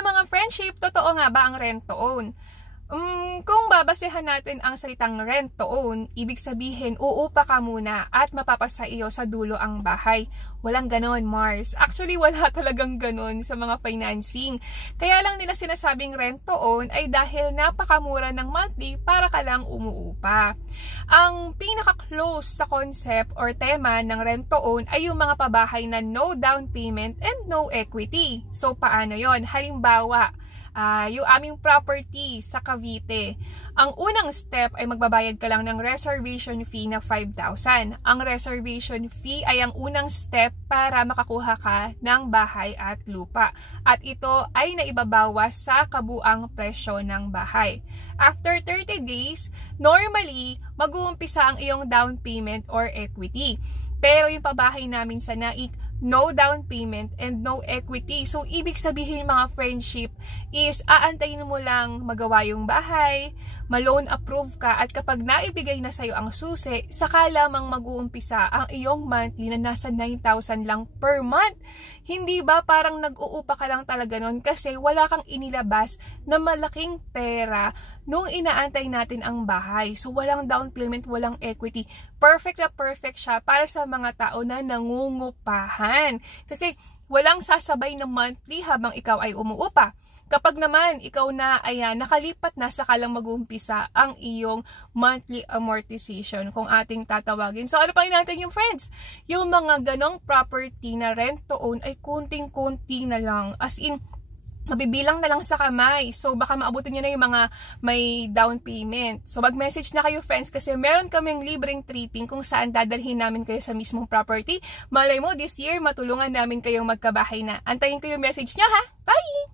Hello mga friendship, totoo nga ba ang rent to own? Kung babasehan natin ang salitang rent to own, ibig sabihin uupa ka muna at mapapasa iyo sa dulo ang bahay. Walang ganon, Mars. Actually, wala talagang ganon sa mga financing. Kaya lang nila sinasabing rent to own ay dahil napakamura ng monthly para ka lang umuupa. Ang pinaka-close sa concept or tema ng rent to own ay yung mga pabahay na no down payment and no equity. So, paano yon? Halimbawa, yung aming property sa Cavite. Ang unang step ay magbabayad ka lang ng reservation fee na 5,000. Ang reservation fee ay ang unang step para makakuha ka ng bahay at lupa. At ito ay naibabawas sa kabuang presyo ng bahay. After 30 days, normally, mag-uumpisa ang iyong down payment or equity. Pero yung pabahay namin sa Naik, no down payment and no equity. So, ibig sabihin mga friendship is aantayin mo lang magawa yung bahay, ma-loan approve ka, at kapag naibigay na sa'yo ang susi, saka lamang mag-uumpisa ang iyong monthly na nasa 9,000 lang per month. Hindi ba parang nag-uupa ka lang talaga nun kasi wala kang inilabas na malaking pera nung inaantay natin ang bahay. So, walang down payment, walang equity. Perfect na perfect siya para sa mga tao na nangungupahan. Kasi walang sasabay na monthly habang ikaw ay umuupa. Kapag naman ikaw na ay nakalipat na, saka lang mag-uumpisa ang iyong monthly amortization kung ating tatawagin. So ano pa natin yung friends? Yung mga ganong property na rent to own ay kunting-kunti na lang. As in, mabibilang na lang sa kamay. So, baka maabutin nyo na yung mga may down payment. So, mag-message na kayo, friends, kasi meron kaming libreng tripping kung saan dadalhin namin kayo sa mismong property. Malay mo, this year, matulungan namin kayong magkabahay na. Antayin ko yung message nyo, ha? Bye!